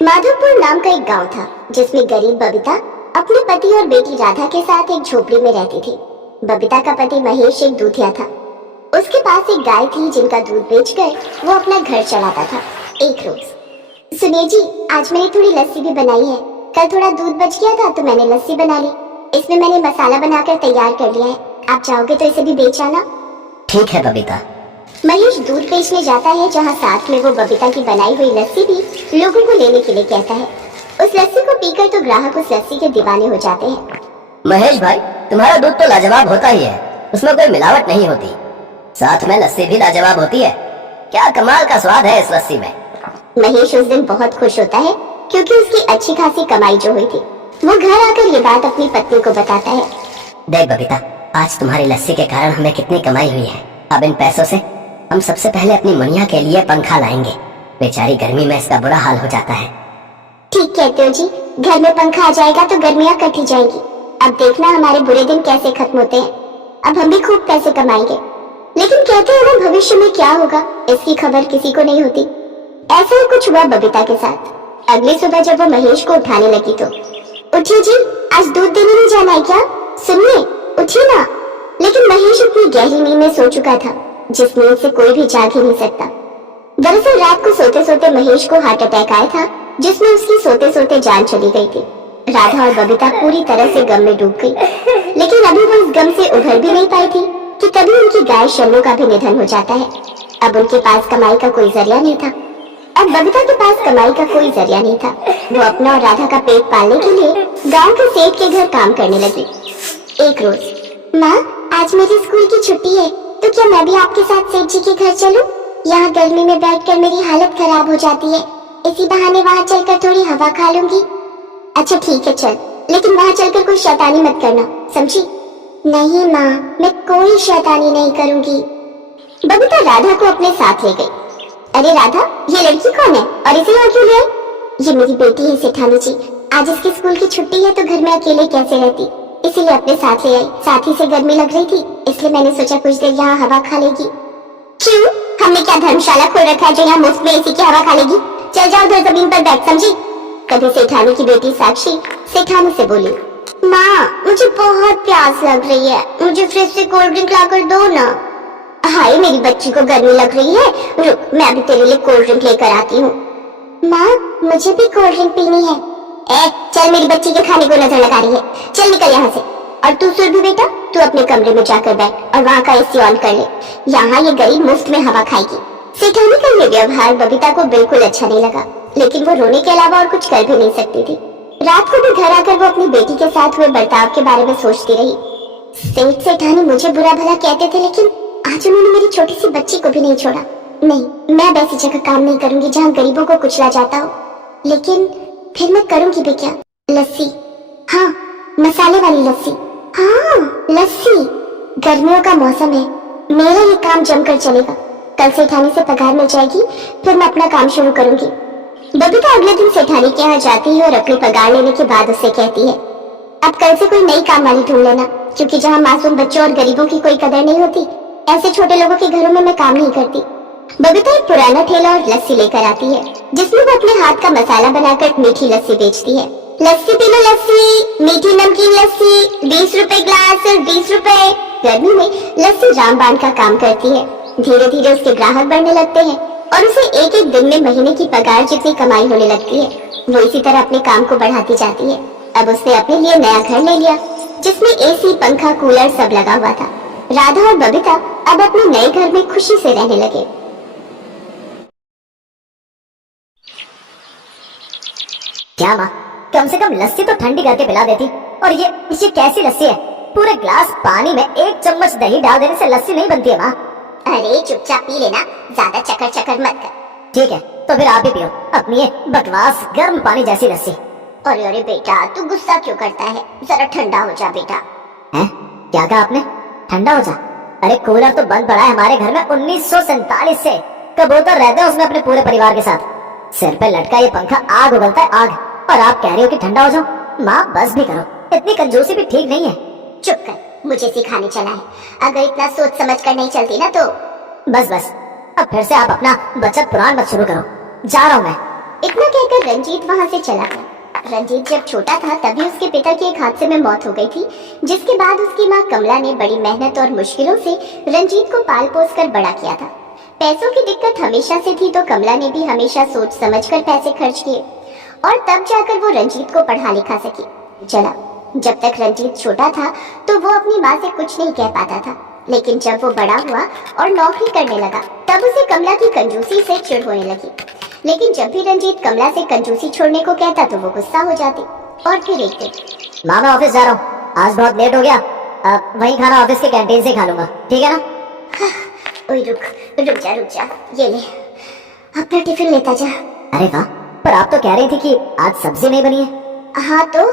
माधवपुर नाम का एक गांव था जिसमें गरीब बबीता अपने पति और बेटी राधा के साथ एक झोपड़ी में रहती थी। बबीता का पति महेश एक दूधिया था। उसके पास एक गाय थी जिनका दूध बेचकर वो अपना घर चलाता था। एक रोज, सुनिए जी, आज मैंने थोड़ी लस्सी भी बनाई है। कल थोड़ा दूध बच गया था तो मैंने लस्सी बना ली। इसमें मैंने मसाला बनाकर तैयार कर लिया है। आप चाहोगे तो इसे भी बेच आना। ठीक है बबीता। महेश दूध बेचने जाता है, जहाँ साथ में वो बबीता की बनाई हुई लस्सी भी लोगों को लेने के लिए कहता है। उस लस्सी को पीकर तो ग्राहक उस लस्सी के दीवाने हो जाते हैं। महेश भाई, तुम्हारा दूध तो लाजवाब होता ही है, उसमें कोई मिलावट नहीं होती, साथ में लस्सी भी लाजवाब होती है। क्या कमाल का स्वाद है इस लस्सी में। महेश उस दिन बहुत खुश होता है क्योंकि उसकी अच्छी खासी कमाई जो हुई थी। वो घर आकर ये बात अपनी पत्नी को बताता है। देख बबीता, आज तुम्हारी लस्सी के कारण हमें कितनी कमाई हुई है। अब इन पैसों से हम सबसे पहले अपनी मुनिया के लिए पंखा लाएंगे। बेचारी गर्मी में इसका बुरा हाल हो जाता है। ठीक कहते हो जी, घर में पंखा आ जाएगा तो गर्मियाँ कट ही जाएंगी। अब देखना हमारे बुरे दिन कैसे खत्म होते हैं। अब हम भी खूब पैसे कमाएंगे। लेकिन कहते हैं ना, भविष्य में क्या होगा इसकी खबर किसी को नहीं होती। ऐसा ही कुछ हुआ बबीता के साथ। अगली सुबह जब वो महेश को उठाने लगी तो, उठिए जी, आज दूध देने नहीं जाना है क्या? सुनिए, उठिए ना। लेकिन महेश इतनी गहरी नींद में सो चुका था जिस नींद से कोई भी जाग ही नहीं सकता। दरअसल रात को सोते सोते महेश को हार्ट अटैक आया था, जिसमें उसकी सोते सोते जान चली गई थी। राधा और बबीता पूरी तरह से गम में डूब गई, लेकिन अभी वो इस गम से उभर भी नहीं पाई थी कि तभी उनकी गाय शम्मू का भी निधन हो जाता है। अब उनके पास कमाई का कोई जरिया नहीं था। अब बबीता के पास कमाई का कोई जरिया नहीं था। वो अपना और राधा का पेट पालने के लिए गांव के सेठ के घर काम करने लगी। एक रोज, माँ, आज मेरी स्कूल की छुट्टी है, तो क्या मैं भी आपके साथ सेठ जी के घर चलूं? यहाँ गर्मी में बैठकर मेरी हालत खराब हो जाती है। इसी बहाने वहाँ चलकर थोड़ी हवा खा लूंगी। अच्छा ठीक है, चल, लेकिन वहाँ चलकर कोई शैतानी मत करना, समझी? नहीं माँ, मैं कोई शैतानी नहीं करूँगी। बबीता राधा को अपने साथ ले गई। अरे राधा, ये लड़की कौन है और इसे यहाँ क्यों ले आई? ये मेरी बेटी है सेठानी जी। आज इसकी स्कूल की छुट्टी है तो घर में अकेले कैसे रहती, इसीलिए अपने साथ ले आई। साथ ही से गर्मी लग रही थी, इसलिए मैंने सोचा कुछ देर यहाँ हवा खा लेगी। क्यों? हमने क्या धर्मशाला खोल रखा है जो यहाँ मुफ्त में एसी की हवा खा लेगी? चल जाओ उधर जमीन पर बैठ, समझी? कभी सेठानी की बेटी साक्षी सेठानी से बोली, माँ, मुझे बहुत प्यास लग रही है, मुझे फ्रिज से कोल्ड ड्रिंक लाकर दो ना। हाय, मेरी बच्ची को गर्मी लग रही है, रुक, मैं अभी तेरे लिए कोल्ड ड्रिंक लेकर आती हूँ। माँ, मुझे भी कोल्ड ड्रिंक पीनी है। चल, मेरी बच्ची के खाने को नजर लगा रही है, चल निकल यहाँ से। और तू सुर भी बेटा, तू अपने कमरे में जाकर बैठ और वहाँ का एसी ऑन कर ले। यहाँ ये गरीब मुफ्त में हवा खाएगी। सेठानी का ये व्यवहार बबीता को बिल्कुल अच्छा नहीं लगा, लेकिन वो रोने के अलावा और कुछ कर भी नहीं सकती थी। रात को भी घर आकर वो अपनी बेटी के साथ हुए बर्ताव के बारे में सोचती रही। सेठ सेठानी मुझे बुरा भला कहते थे, लेकिन आज उन्होंने मेरी छोटी सी बच्ची को भी नहीं छोड़ा। नहीं, मैं वैसी जगह काम नहीं करूंगी जहाँ गरीबों को कुचला जाता हो। लेकिन फिर मैं करूंगी भी क्या? लस्सी, हाँ, मसाले वाली लस्सी। हाँ, लस्सी। गर्मियों का मौसम है, मेरा ये काम जमकर चलेगा। कल सेठानी से पगार मिल जाएगी, फिर मैं अपना काम शुरू करूंगी। बबीता अगले दिन सेठानी के यहाँ जाती है और अपनी पगार लेने के बाद उससे कहती है, अब कल से कोई नई काम वाली ढूंढ लेना, क्योंकि जहाँ मासूम बच्चों और गरीबों की कोई कदर नहीं होती, ऐसे छोटे लोगों के घरों में मैं काम नहीं करती। बबीता एक पुराना ठेला और लस्सी लेकर आती है, जिसमें वो अपने हाथ का मसाला बनाकर मीठी लस्सी बेचती है। लस्सी पी लो लस्सी, मीठी नमकीन लस्सी, 20 रुपए ग्लास, 20 रुपए। गर्मी में लस्सी रामबाण का काम करती है। धीरे धीरे उसके ग्राहक बढ़ने लगते हैं और उसे एक एक दिन में महीने की पगार जितनी कमाई होने लगती है। वो इसी तरह अपने काम को बढ़ाती जाती है। अब उसने अपने लिए नया घर ले लिया, जिसमें एसी, पंखा, कूलर सब लगा हुआ था। राधा और बबीता अब अपने नए घर में खुशी से रहने लगे। क्या माँ, कम से कम लस्सी तो ठंडी करके पिला देती। और ये कैसी लस्सी है? पूरे ग्लास पानी में 1 चम्मच दही डाल देने से लस्सी नहीं बनती है माँ। अरे चुपचाप पी लेना, ज्यादा चकर चकर मत कर। ठीक है, तो फिर आप भी पियो अपनी ये बकवास गर्म पानी जैसी लस्सी। अरे अरे बेटा, तू गुस्सा क्यों करता है? जरा ठंडा हो जा बेटा। हैं? क्या कहा आपने? ठंडा हो जा? अरे कूलर तो बंद पड़ा है हमारे घर में 1947 से। कबूतर रहते हैं उसमें अपने पूरे परिवार के साथ। सिर पे लटका ये पंखा आग उगलता है, आग, और आप कह रही हो कि ठंडा हो जाओ? माँ बस भी करो, इतनी कंजूसी भी ठीक नहीं है। चुप कर, मुझे सिखाने चला है। अगर इतना सोच समझ कर नहीं चलती ना तो बस बस, अब फिर से आप अपना बचत पुराण मत शुरू करो। जा रहा हूँ मैं, इतना कहकर रंजीत वहाँ से चला गया। रंजीत जब छोटा था तभी उसके पिता की एक हादसे में मौत हो गई थी, जिसके बाद उसकी माँ कमला ने बड़ी मेहनत और मुश्किलों से रंजीत को पाल पोस कर बड़ा किया था। पैसों की दिक्कत हमेशा से थी तो कमला ने भी हमेशा सोच समझकर पैसे खर्च किए और तब जाकर वो रंजीत को पढ़ा लिखा सकी। चला, जब तक रंजीत छोटा था तो वो अपनी माँ से कुछ नहीं कह पाता था, लेकिन जब वो बड़ा हुआ और नौकरी करने लगा तब उसे कमला की कंजूसी से चिढ़ होने लगी। लेकिन जब भी रंजीत कमला से कंजूसी छोड़ने को कहता तो वो गुस्सा हो जाती। और फिर एक दिन, माँ मैं ऑफिस जा रहा हूँ, आज बहुत लेट हो गया, वही खाना ऑफिस के कैंटीन से खा लूंगा, ठीक है ना? ओए रुक जा, ये ले अपना टिफिन लेता जा। अरे वाह, पर आप तो कह रही थी कि आज सब्जी नहीं बनी है। हाँ तो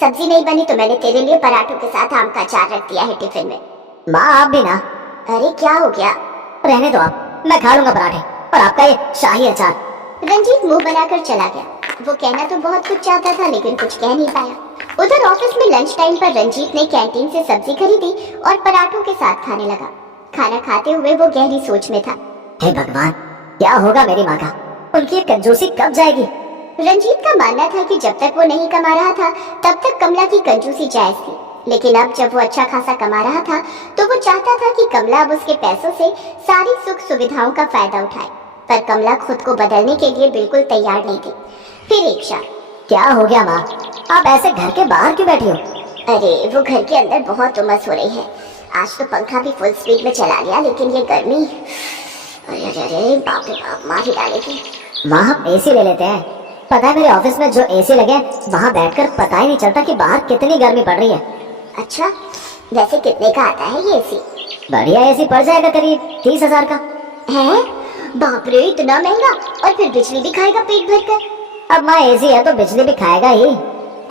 सब्जी नहीं बनी तो मैंने तेरे लिए पराठों के साथ आम का अचार रख दिया है टिफिन में। माँ आप भी ना। अरे क्या हो गया? रहने दो आप, मैं खा लूंगा पराठे और आपका ये शाही अचार। रंजीत मुंह बनाकर चला गया। वो कहना तो बहुत कुछ चाहता था लेकिन कुछ कह नहीं पाया। उधर ऑफिस में लंच टाइम पर रंजीत ने कैंटीन से सब्जी खरीदी और पराठों के साथ खाने लगा। खाना खाते हुए वो गहरी सोच में था। हे भगवान, क्या होगा मेरी माँ का? उनकी ये कंजूसी कब जाएगी? रंजीत का मानना था कि जब तक वो नहीं कमा रहा था तब तक कमला की कंजूसी जायज थी, लेकिन अब जब वो अच्छा खासा कमा रहा था तो वो चाहता था कि कमला अब उसके पैसों से सारी सुख सुविधाओं का फायदा उठाए। पर कमला खुद को बदलने के लिए बिल्कुल तैयार नहीं थी। फिर एक शाम, क्या हो गया माँ, आप ऐसे घर के बाहर क्यों बैठी हो? अरे वो घर के अंदर बहुत उमस हो रही है। आज तो पंखा भी फुल स्पीड में चला लिया लेकिन ये गर्मी, अरे बाप रे बाप, मार ही डालेगी। माँ हम एसी ले लेते हैं, पता है मेरे ऑफिस में जो एसी लगे वहाँ बैठकर पता ही नहीं चलता कि बाहर कितनी गर्मी पड़ रही है। अच्छा, वैसे कितने का आता है ये एसी? बढ़िया एसी पड़ जाएगा करीब 30,000 का। है? बाप रे, इतना महंगा, और फिर बिजली भी खाएगा पेट भर कर। अब माँ एसी है तो बिजली भी खाएगा ही।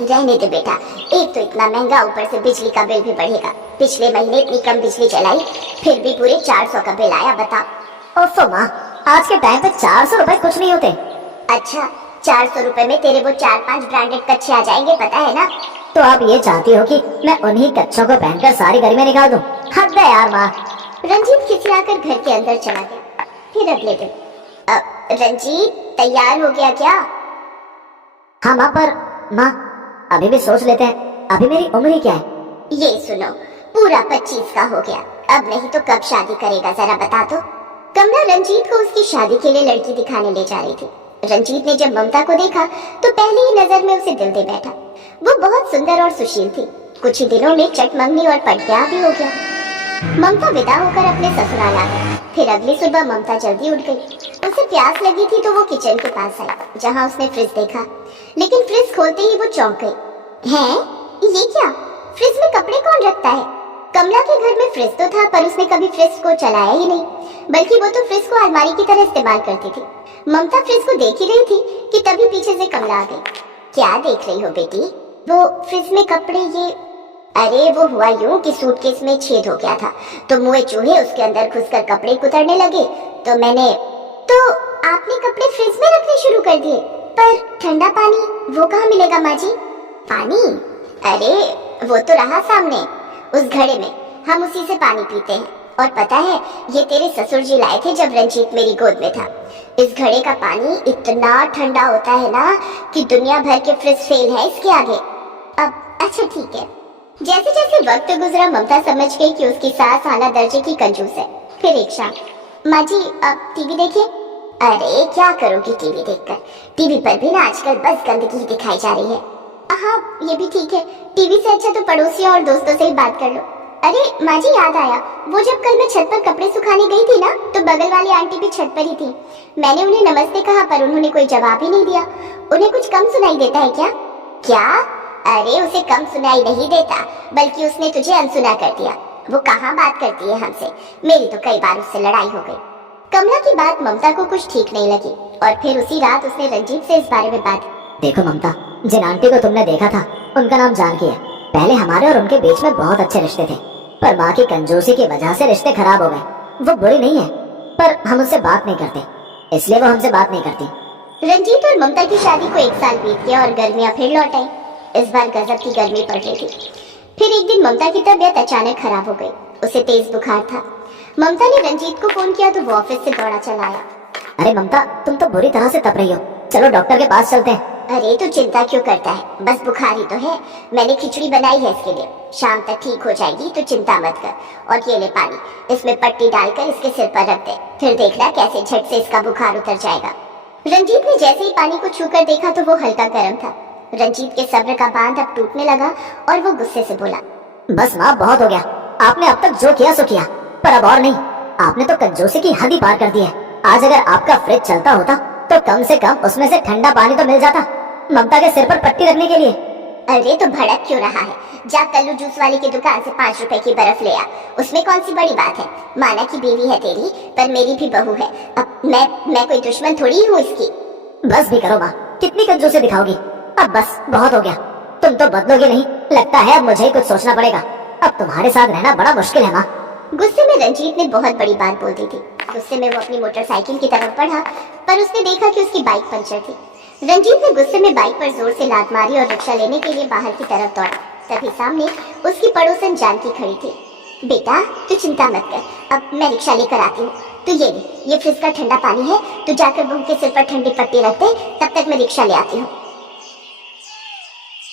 रहने दे बेटा, एक तो इतना महंगा, ऊपर से बिजली का बिल भी बढ़ेगा। पिछले महीने इतनी कम बिजली चलाई फिर भी पूरे 400 का बिल आया, बताओ। ओफो माँ, आज के टाइम पे 400 रुपए कुछ नहीं होते। अच्छा, 400 रुपए में तेरे वो 4-5 ब्रांडेड कच्छे आ जाएंगे, पता है ना? तो आप ये चाहती हो कि मैं उन्हीं कच्छों को पहनकर सारी गर्मी निकाल दूं? हद है यार माँ। रंजीत खिसियाकर घर के अंदर चला गया। फिर अगले दिन, रंजीत तैयार हो गया क्या? हाँ माँ, पर माँ अभी भी सोच लेते हैं, अभी मेरी उम्र ही क्या है? ये सुनो, पूरा 25 का हो गया, अब नहीं तो कब शादी करेगा जरा बता दो। कमला रंजीत को उसकी शादी के लिए लड़की दिखाने ले जा रही थी। रंजीत ने जब ममता को देखा तो पहली ही नजर में उसे दिल दे बैठा। वो बहुत सुंदर और सुशील थी। कुछ ही दिनों में चटमंगनी और पटब्याह भी हो गया। ममता विदा होकर अपने ससुराल आ गई। फिर अगली सुबह ममता जल्दी उठ गई। उसे प्यास लगी थी तो वो किचन के पास आई, जहाँ उसने फ्रिज देखा, लेकिन फ्रिज खोलते ही वो चौंक गई। हैं? ये क्या? फ्रिज में कपड़े कौन रखता है? कमला के घर में फ्रिज तो था पर उसने कभी फ्रिज को चलाया ही नहीं, बल्कि वो तो फ्रिज को अलमारी की तरह इस्तेमाल करती थी। ममता फ्रिज को देख ही रही थी कि तभी पीछे से कमला आ गई। क्या देख रही हो बेटी? वो फ्रिज में कपड़े, ये? अरे वो हुआ यूं कि सूटकेस में छेद हो गया था तो मुँह चूहे उसके अंदर घुसकर कपड़े कुतरने लगे तो मैंने। तो आपने कपड़े फ्रिज में रखने शुरू कर दिए? पर ठंडा पानी वो कहाँ मिलेगा माँ जी? पानी? अरे वो तो रहा सामने उस घड़े में, हम उसी से पानी पीते हैं। और पता है, ये तेरे ससुर जी लाए थे जब रंजीत मेरी गोद में था। इस घड़े का पानी इतना ठंडा होता है ना कि दुनिया भर के फ्रिज फेल है इसके आगे। अब अच्छा ठीक है। जैसे जैसे वक्त गुजरा ममता समझ गई कि उसकी सास आला दर्जे की कंजूस है। फिर एक शाम, माँ जी अब टीवी देखिए। अरे क्या करोगी टीवी देखकर? टीवी पर भी ना आजकल बस गंदगी ही दिखाई जा रही है। हाँ ये भी ठीक है, टीवी से अच्छा तो पड़ोसियों और दोस्तों से ही बात कर लो। अरे माँ जी याद आया, वो जब कल मैं छत पर कपड़े सुखाने गई थी ना तो बगल वाली आंटी भी छत पर ही थी। मैंने उन्हें नमस्ते कहा पर उन्होंने कोई जवाब ही नहीं दिया। उन्हें कुछ कम सुनाई देता है क्या? क्या? अरे उसे कम सुनाई नहीं देता बल्कि उसने तुझे अनसुना कर दिया। वो कहाँ बात करती है हमसे, मेरी तो कई बार उससे लड़ाई हो गई। कमला की बात ममता को कुछ ठीक नहीं लगी और फिर उसी रात उसने रंजीत से इस बारे में बात की। देखो ममता, जिन आंटी को तुमने देखा था उनका नाम जानकी है। पहले हमारे और उनके बीच में बहुत अच्छे रिश्ते थे, पर माँ की कंजूसी की वजह से रिश्ते खराब हो गए। वो बुरी नहीं है पर हम उससे बात नहीं करते, इसलिए वो हमसे बात नहीं करती। रंजीत और ममता की शादी को 1 साल बीत गया और गर्मियां फिर लौट आई। इस बार गजब की गर्मी पड़ रही थी। फिर एक दिन ममता की तबीयत अचानक खराब हो गई। उसे तेज बुखार था। ममता ने रंजीत को फोन किया तो वो ऑफिस से दौड़ा चला आया। अरे ममता, तुम तो बुरी तरह से तप रही हो, चलो डॉक्टर के पास चलते हैं। अरे तू चिंता क्यों करता है, बस बुखार ही तो है। मैंने खिचड़ी बनाई है इसके लिए, शाम तक ठीक हो जाएगी, तो चिंता मत कर। और ये ले पानी, इसमें पट्टी डालकर इसके सिर पर रख दे, फिर देखना कैसे झट से इसका बुखार उतर जाएगा। रंजीत ने जैसे ही पानी को छूकर देखा तो वो हल्का गर्म था। रंजीत के सब्र का बांध अब टूटने लगा और वो गुस्से से बोला, बस माँ, बहुत हो गया। आपने अब तक जो किया सो किया, पर अब और नहीं। आपने तो कंजूसी की हद ही पार कर दी है। आज अगर आपका फ्रिज चलता होता तो कम से कम उसमें से ठंडा पानी तो मिल जाता ममता के सिर पर पट्टी रखने के लिए। अरे तो भड़क क्यों रहा है, जा कल्लू जूस वाले की दुकान से 5 रुपए की बर्फ ले आ, उसमें कौन सी बड़ी बात है। माना की बीवी है तेरी, पर मेरी भी बहू है। अब मैं कोई दुश्मन थोड़ी हूँ इसकी। बस भी करो माँ, कितनी कंजूसी दिखाओगी। अब बस बहुत हो गया, तुम तो बदलोगे नहीं। लगता है अब मुझे ही कुछ सोचना पड़ेगा। अब तुम्हारे साथ रहना बड़ा मुश्किल है माँ। गुस्से में रंजीत ने बहुत बड़ी बात बोल दी थी। गुस्से में वो अपनी मोटरसाइकिल की तरफ बढ़ा, पर उसने देखा कि उसकी बाइक पंचर थी। रंजीत ने गुस्से में बाइक पर जोर से लात मारी और रिक्शा लेने के लिए बाहर की तरफ दौड़ा। तभी सामने उसकी पड़ोसन जानकी खड़ी थी। बेटा तू चिंता मत कर, अब मैं रिक्शा लेकर आती हूँ। तो ये फ्रिज का ठंडा पानी है, तू जाकर बहू के सिर पर ठंडी पट्टी रख दे, तब तक मैं रिक्शा ले आती हूँ।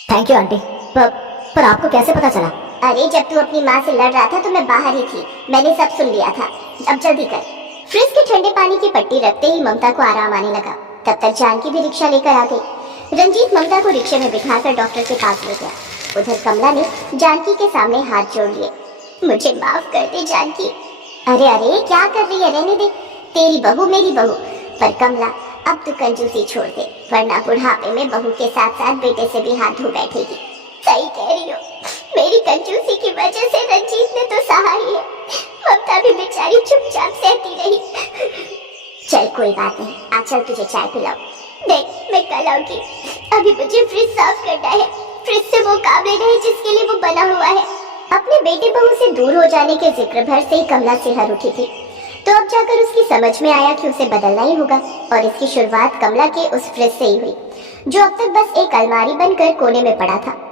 Thank you aunty. पर आपको कैसे पता चला? अरे जब तू अपनी माँ से लड़ रहा था तो मैं बाहर ही थी, मैंने सब सुन लिया था। अब जल्दी कर। फ्रिज के ठंडे पानी की पट्टी रखते ही ममता को आराम आने लगा। तब तक जानकी भी रिक्शा लेकर आ गई। रंजीत ममता को रिक्शे में बिठाकर डॉक्टर के पास ले गया। उधर कमला ने जानकी के सामने हाथ जोड़ लिए। मुझे माफ कर दे जानकी। अरे अरे क्या कर रही है, रहने दे, तेरी बहू मेरी बहू। पर कमला अब तू कंजूसी छोड़ दे, वरना बुढ़ापे में बहू के साथ साथ बेटे से भी हाथ धो बैठेगी। सही कह रही हो, मेरी कंजूसी की वजह से रंजीत ने तो सहा ही है, ममता भी बेचारी चुपचाप सहती रही। चल कोई बात नहीं, आज चल तुझे चाय पिलाऊं। देख मैं कल आऊंगी, अभी मुझे फ्रिज साफ करना है। फ्रिज से वो काम लेना है जिसके लिए वो बना हुआ है। अपने बेटे बहू से दूर हो जाने के जिक्र भर से ही कमला सिहर उठी थी। तो अब जाकर उसकी समझ में आया कि उसे बदलना ही होगा, और इसकी शुरुआत कमला के उस फ्रिज से ही हुई, जो अब तक बस एक अलमारी बनकर कोने में पड़ा था।